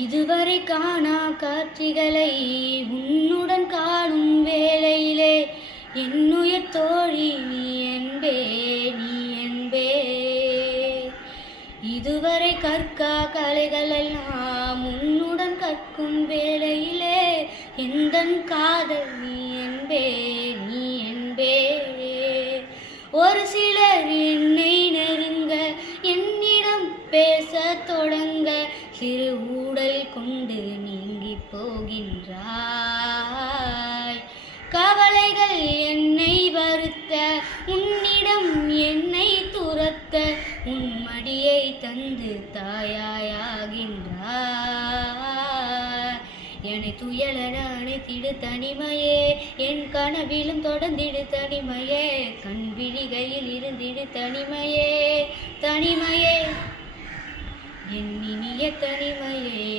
இதுவரை காணா காட்சிகளை உன்னுடன் காணும் வேளையிலே என்னுயிர் தோழி நீ என்பே நீ என்பே. இதுவரை கற்கா கலைகளெல்லாம் உன்னுடன் கற்கும் வேளையிலே எந்தன் காதல் நீ என்பே நீ என்பே. ஒரு சிலர் என்னை நெருங்க என்னிடம் பேச தொடங்க சிறு ஊடல் கொண்டு நீங்கி போகின்றாய். கவலைகள் என்னை வருத்த உன்னிடம் என்னை துரத்த உன் மடியை தந்து தாயாயாகின்றாய். என்னை துயலென அணைத்திடு தனிமையே, என் கனவிலும் தொடர்ந்திடு தனிமையே, கண் விழிகையில் இருந்திடு தனிமையே தனிமையே, என் இனிய தனிமையே.